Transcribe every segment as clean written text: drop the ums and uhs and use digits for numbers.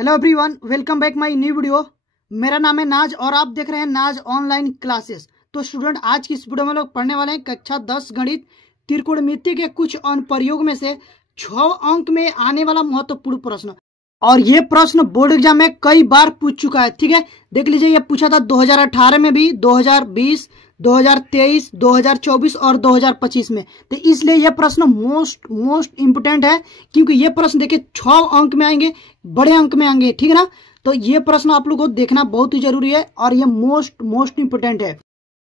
Hello everyone, welcome back my new video. मेरा नाम है नाज और आप देख रहे हैं नाज ऑनलाइन क्लासेस। तो स्टूडेंट, आज की इस वीडियो में लोग पढ़ने वाले हैं कक्षा 10 गणित त्रिकोणमिति के कुछ अनुप्रयोग में से 6 अंक में आने वाला महत्वपूर्ण प्रश्न। और ये प्रश्न बोर्ड एग्जाम में कई बार पूछ चुका है। ठीक है, देख लीजिए, ये पूछा था 2018 में भी, 2020, 2023, 2024 और 2025 में। तो इसलिए यह प्रश्न मोस्ट इंपोर्टेंट है, क्योंकि ये प्रश्न देखिए 6 अंक में आएंगे, बड़े अंक में आएंगे। ठीक है ना, तो ये प्रश्न आप लोगों को देखना बहुत ही जरूरी है और ये मोस्ट इंपोर्टेंट है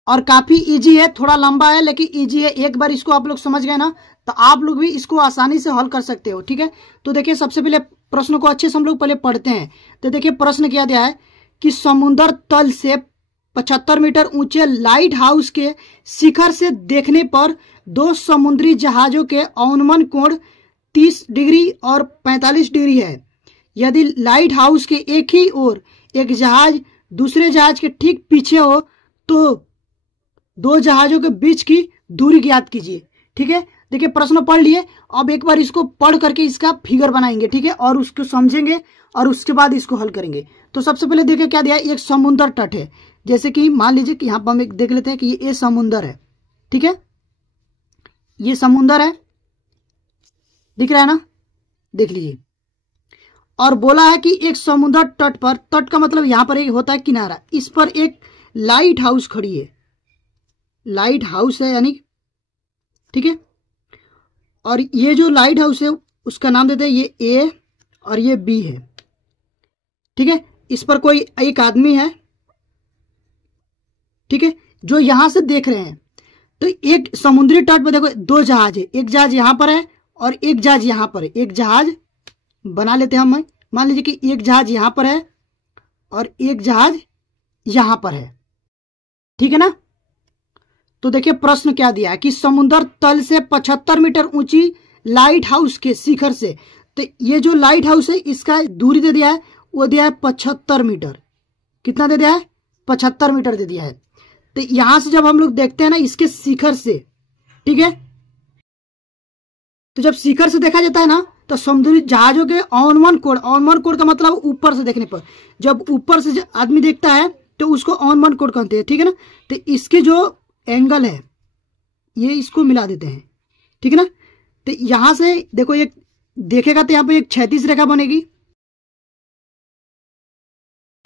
और काफी इजी है। थोड़ा लंबा है लेकिन इजी है। एक बार इसको आप लोग समझ गए ना, तो आप लोग भी इसको आसानी से हल कर सकते हो। ठीक है, तो देखिए, सबसे पहले प्रश्न को अच्छे से हम लोग पहले पढ़ते हैं। तो देखिए, प्रश्न क्या दिया है कि समुद्र तल से 75 मीटर ऊंचे लाइट हाउस के शिखर से देखने पर 2 समुद्री जहाजों के अवनमन कोण 30 डिग्री और 45 डिग्री है। यदि लाइट हाउस के एक ही ओर एक जहाज दूसरे जहाज के ठीक पीछे हो तो 2 जहाजों के बीच की दूरी ज्ञात कीजिए। ठीक है, देखिए, प्रश्न पढ़ लिए। अब एक बार इसको पढ़ करके इसका फिगर बनाएंगे। ठीक है, और उसको समझेंगे और उसके बाद इसको हल करेंगे। तो सबसे पहले देखिए क्या दिया है, एक समुद्र तट है। जैसे कि मान लीजिए कि यहाँ पर हम एक देख लेते हैं कि ये समुद्र है। ठीक है, ये समुद्र है, दिख रहा है ना, देख लीजिए। और बोला है कि एक समुद्र तट पर, तट का मतलब यहां पर एक होता है किनारा, इस पर एक लाइट हाउस खड़ी है। लाइट हाउस है यानी, ठीक है, और ये जो लाइट हाउस है उसका नाम देते हैं ये ए और ये बी है। ठीक है, इस पर कोई एक आदमी है, ठीक है, जो यहां से देख रहे हैं। तो एक समुद्री तट पर देखो 2 जहाज है, एक जहाज यहां पर है और एक जहाज यहां पर है। एक जहाज बना लेते हैं हम, मान लीजिए कि एक जहाज यहां पर है और एक जहाज यहां पर है। ठीक है ना, तो देखिए प्रश्न क्या दिया है कि समुद्र तल से 75 मीटर ऊंची लाइट हाउस के शिखर से, तो ये जो लाइट हाउस है इसका दूरी दे दिया है, वो दिया है 75 मीटर। कितना दे दिया है? 75 मीटर दे दिया है। तो यहां से जब हम लोग देखते हैं ना इसके शिखर से, ठीक है, तो जब शिखर से देखा जाता है ना तो समुद्री जहाजों के अवनमन कोण का मतलब ऊपर से देखने पर, जब ऊपर से आदमी देखता है तो उसको अवनमन कोण कहते हैं। ठीक है ना, तो इसके जो एंगल है ये इसको मिला देते हैं। ठीक है ना, तो यहां से देखो एक देखेगा तो यहां पे एक क्षैतिज रेखा बनेगी।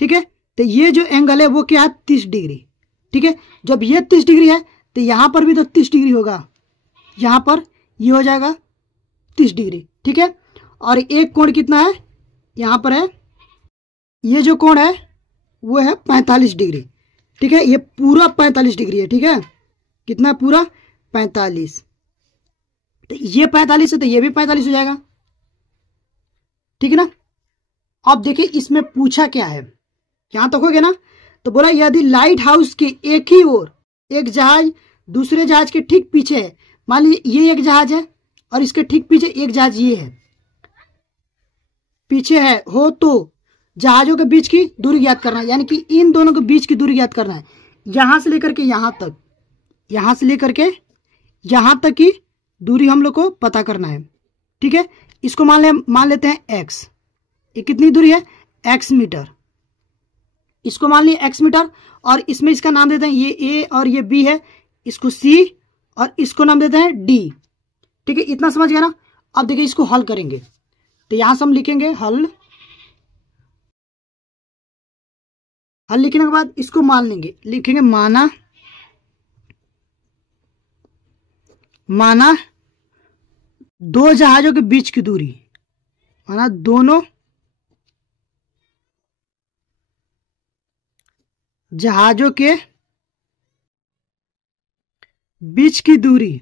ठीक है, तो ये जो एंगल है वो क्या है? 30 डिग्री। ठीक है, जब ये 30 डिग्री है तो यहां पर भी तो 30 डिग्री होगा, यहां पर ये हो जाएगा 30 डिग्री। ठीक है, और एक कोण कितना है यहां पर है, ये जो कोण है वो है 45 डिग्री। ठीक है, ये पूरा 45 डिग्री है। ठीक है, कितना? पूरा 45। तो ये 45 है तो ये भी 45 हो जाएगा। ठीक है ना, अब देखिए इसमें पूछा क्या है, यहां तक हो गया ना। तो बोला यदि लाइट हाउस के एक ही ओर एक जहाज दूसरे जहाज के ठीक पीछे है, मान लीजिए ये एक जहाज है और इसके ठीक पीछे एक जहाज ये है, पीछे है हो, तो जहाजों के बीच की दूरी ज्ञात करना है, यानी कि इन दोनों के बीच की दूरी ज्ञात करना है। यहां से लेकर के यहां तक, यहां से लेकर के यहां तक की दूरी हम लोग को पता करना है। ठीक है, इसको मान लेते हैं x। ये कितनी दूरी है? x metre. इसको मान लिया x मीटर और इसमें इसका नाम देते हैं, ये a और ये b है, इसको c और इसको नाम देते हैं d। ठीक है, इतना समझ गया ना। अब देखिए इसको हल करेंगे, तो यहां से हम लिखेंगे हल लिखने के बाद इसको मान लेंगे, लिखेंगे माना 2 जहाजों के बीच की दूरी, माना दोनों जहाजों के बीच की दूरी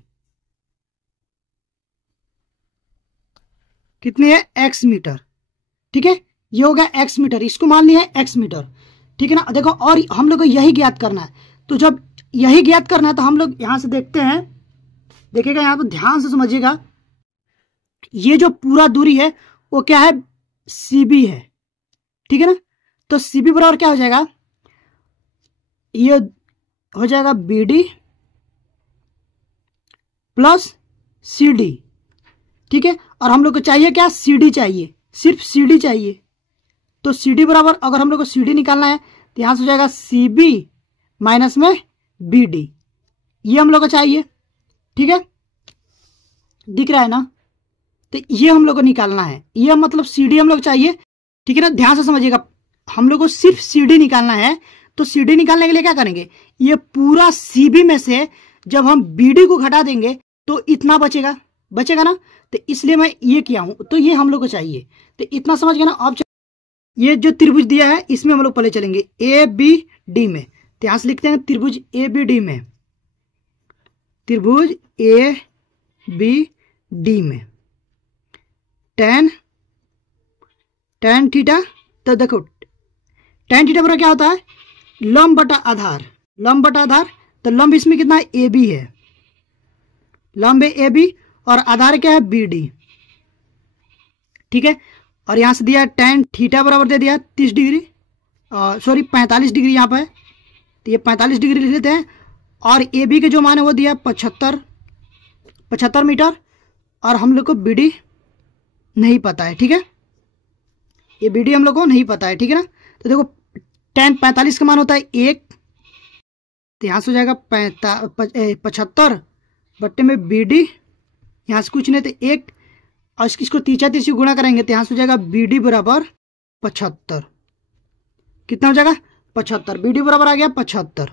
कितनी है? x metre. ठीक है, ये हो गया x मीटर, इसको मान लिया है x मीटर। ठीक है ना, देखो, और हम लोग को यही ज्ञात करना है। तो जब यही ज्ञात करना है तो हम लोग यहां से देखते हैं, देखिएगा यहां पर ध्यान से समझिएगा, ये जो पूरा दूरी है वो क्या है? CB है। ठीक है ना, तो CB बराबर क्या हो जाएगा? ये हो जाएगा BD प्लस CD। ठीक है, और हम लोग को चाहिए क्या? CD चाहिए, सिर्फ CD चाहिए। तो सी डी बराबर, अगर हम लोग को सी डी निकालना है तो यहां से हो जाएगा सी बी माइनस में बी डी, ये हम लोग को चाहिए। ठीक है, दिख रहा है ना, तो ये हम लोग को निकालना है, ये मतलब सी डी हम लोग चाहिए। ठीक है ना, ध्यान से समझिएगा, हम लोग को सिर्फ सी डी निकालना है। तो सी डी निकालने के लिए क्या करेंगे, ये पूरा सी बी में से जब हम बी डी को घटा देंगे तो इतना बचेगा, बचेगा ना, तो इसलिए मैं ये किया हूं, तो ये हम लोग को चाहिए। तो इतना समझ गए ना। अब ये जो त्रिभुज दिया है इसमें हम लोग पहले चलेंगे ए बी डी में, तो यहां से लिखते हैं त्रिभुज ए बी डी में, त्रिभुज ए बी डी में tan थीटा। तो देखो tan थीटा बराबर क्या होता है, लंब बटा आधार, लंब बटा आधार। तो लंब इसमें कितना है, ए बी है, लंब है ए बी और आधार क्या है, बी डी। ठीक है, और यहां से दिया tan थीटा बराबर दे दिया 30 डिग्री, सॉरी 45 डिग्री यहाँ पर, तो ये 45 डिग्री लिख लेते हैं। और ए बी के जो मान है वो दिया 75 मीटर, और हम लोग को बी डी नहीं पता है। ठीक है, ये बी डी हम लोग को नहीं पता है। ठीक है ना, तो देखो tan 45 का मान होता है 1, तो यहाँ से हो जाएगा 75 बट्टे में बी डी, यहाँ से कुछ नहीं तो 1, और इसको तीसरा तीसरी गुणा करेंगे तो यहाँ से हो जाएगा बी डी बराबर 75। कितना हो जाएगा, 75, बी डी बराबर आ गया 75।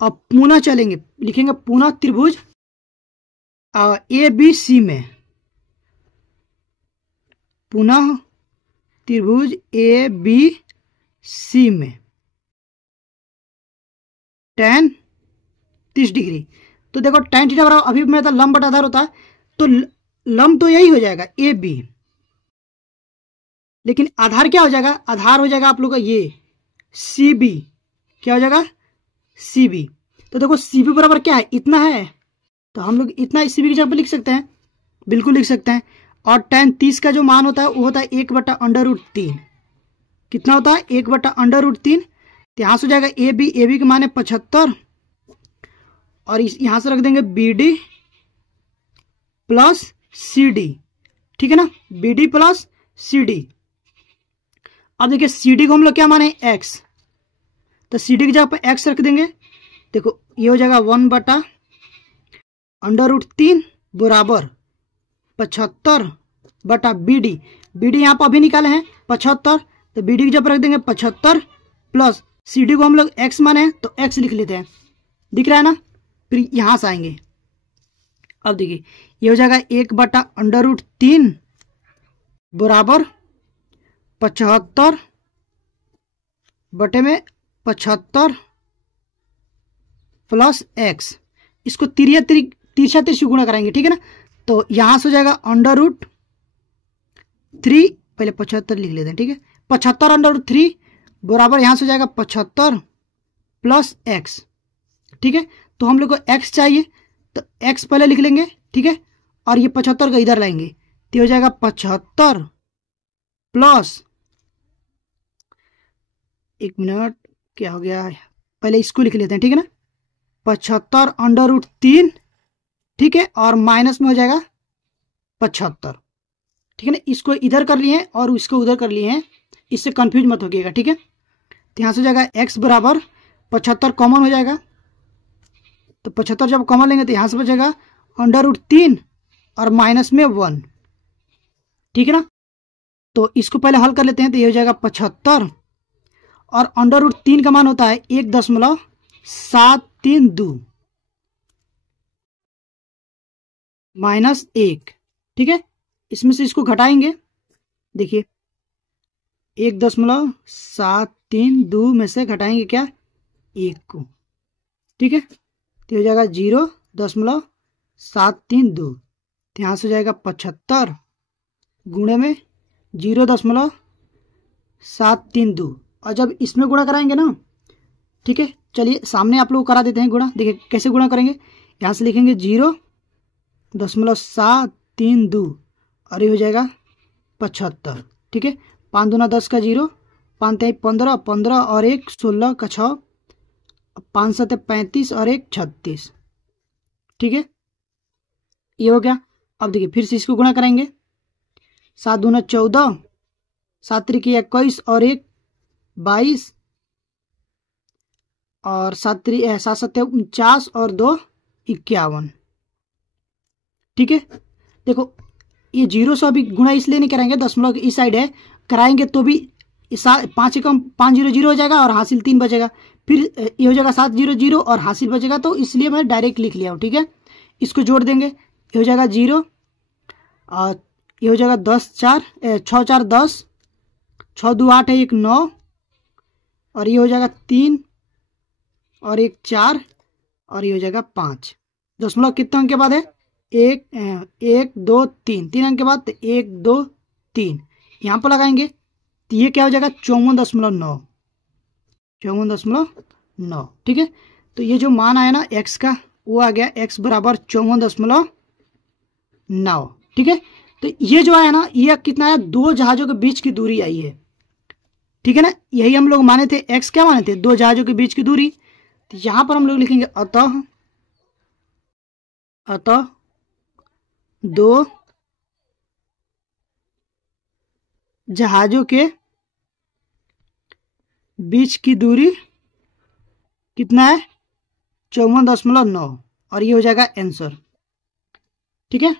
अब पुनः चलेंगे, लिखेंगे पुनः त्रिभुज ए बी सी में, पुनः त्रिभुज ए बी सी में tan 30 डिग्री। तो देखो tan थीटा बराबर, अभी मैं था लंब बटा आधार होता है, तो लंब तो यही हो जाएगा ए बी, लेकिन आधार क्या हो जाएगा, आधार हो जाएगा आप लोग का ये सी बी, क्या हो जाएगा सी बी। तो देखो सी बी बराबर क्या है, इतना है, तो हम लोग इतना सी बी की जगह पर लिख सकते हैं, बिल्कुल लिख सकते हैं। और tan 30 का जो मान होता है वो होता है 1/√3, कितना होता है 1/√3। तो यहाँ से हो जाएगा ए बी के मान है 75, और यहाँ से रख देंगे B D plus C D. ठीक है ना, B D plus C D. अब देखिए सी डी को हम लोग क्या माने, एक्स, तो सी डी की जगह पर एक्स रख देंगे। देखो ये हो जाएगा 1/√3 बराबर 75 बटा बी डी, बी डी यहाँ पर अभी निकाले हैं 75, तो बी डी की जगह रख देंगे 75 प्लस सी डी को हम लोग एक्स माने हैं तो एक्स लिख लेते हैं, दिख रहा है ना। फिर यहां से आएंगे, अब देखिए ये हो जाएगा 1/√3 बराबर 75 बटे में 75 प्लस एक्स, इसको तिरछा गुणा कराएंगे। ठीक है ना, तो यहां से हो जाएगा √3, पहले 75 लिख लेते हैं। ठीक है, 75 √3 बराबर यहां से हो जाएगा 75 प्लस एक्स। ठीक है, तो हम लोग को एक्स चाहिए, तो एक्स पहले लिख लेंगे। ठीक है, और ये 75 का इधर लाएंगे तो हो जाएगा 75 प्लस, एक मिनट क्या हो गया, पहले इसको लिख लेते हैं। ठीक है ना, 75 √3, ठीक है, और माइनस में हो जाएगा 75। ठीक है ना, इसको इधर कर लिए हैं और इसको उधर कर लिए हैं, इससे कंफ्यूज मत होइएगा। ठीक है, तो यहाँ से हो जाएगा x बराबर 75 कॉमन हो जाएगा, तो 75 जब कॉमन लेंगे तो यहाँ से बचेगा √3 और माइनस में 1। ठीक है ना, तो इसको पहले हल कर लेते हैं, तो ये हो जाएगा 75 और √3 का मान होता है 1.732 माइनस 1। ठीक है, इसमें से इसको घटाएंगे, देखिए 1.732 में से घटाएंगे क्या, 1 को। ठीक है, तो हो जाएगा 0.732, तो यहाँ से हो जाएगा 75 गुणे में 0.732, और जब इसमें गुणा कराएंगे ना, ठीक है, चलिए सामने आप लोग करा देते हैं गुणा। देखिए कैसे गुणा करेंगे, यहाँ से लिखेंगे 0.732 और ये हो जाएगा 75। ठीक है, 5 दूना 10 का 0, 5 3 15, 15 और 1 16 का 6, 5 7 35 और 1 36। ठीक है, ये हो गया। अब देखिए फिर से इसको गुणा करेंगे, 7 दूना 14 7 त्रिकी 21 और 1 22 और 7 7 49 और 2 51। ठीक है, देखो ये 0 से अभी गुणा इसलिए नहीं कराएंगे, दशमलव की इस साइड है, कराएंगे तो भी 5 एकम 5 0 0 हो जाएगा और हासिल 3 बचेगा, फिर ये हो जाएगा 7 0 0 और हासिल बचेगा, तो इसलिए मैं डायरेक्ट लिख लिया हूँ। ठीक है, इसको जोड़ देंगे, ये हो जाएगा 0 और ये हो जाएगा 10 4 6 4 10, 6 2 8 है 1 9 और ये हो जाएगा 3 और 1 4 और ये हो जाएगा 5। दशमलव कितने अंक के बाद है? 1 1 2 3, 3 अंक के बाद 1 2 3 यहाँ पर लगाएंगे तो ये क्या हो जाएगा 54.9, 54.9। ठीक है, तो ये जो मान आया ना x का वो आ गया x बराबर 54.9। ठीक है, तो ये जो आया ना ये कितना है? 2 जहाजों के बीच की दूरी आई है। ठीक है ना, यही हम लोग माने थे, x क्या माने थे? 2 जहाजों के बीच की दूरी। तो यहां पर हम लोग लिखेंगे अतः 2 जहाजों के बीच की दूरी कितना है? 54.9 और ये हो जाएगा आंसर। ठीक है,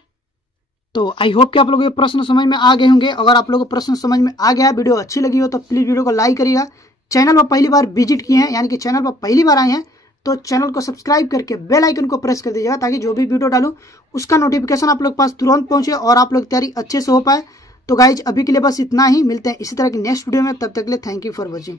तो आई होप कि आप लोगों को ये प्रश्न समझ में आ गए होंगे। अगर आप लोगों को प्रश्न समझ में आ गया, वीडियो अच्छी लगी हो तो प्लीज वीडियो को लाइक करिएगा। चैनल पर पहली बार विजिट किए हैं यानी कि चैनल पर पहली बार आए हैं तो चैनल को सब्सक्राइब करके बेल आइकन को प्रेस कर दीजिएगा ताकि जो भी वीडियो डालूं उसका नोटिफिकेशन आप लोग के पास तुरंत पहुंचे और आप लोग तैयारी अच्छे से हो पाए। तो गाइज अभी के लिए बस इतना ही, मिलते हैं इसी तरह की नेक्स्ट वीडियो में, तब तक के लिए थैंक यू फॉर वॉचिंग।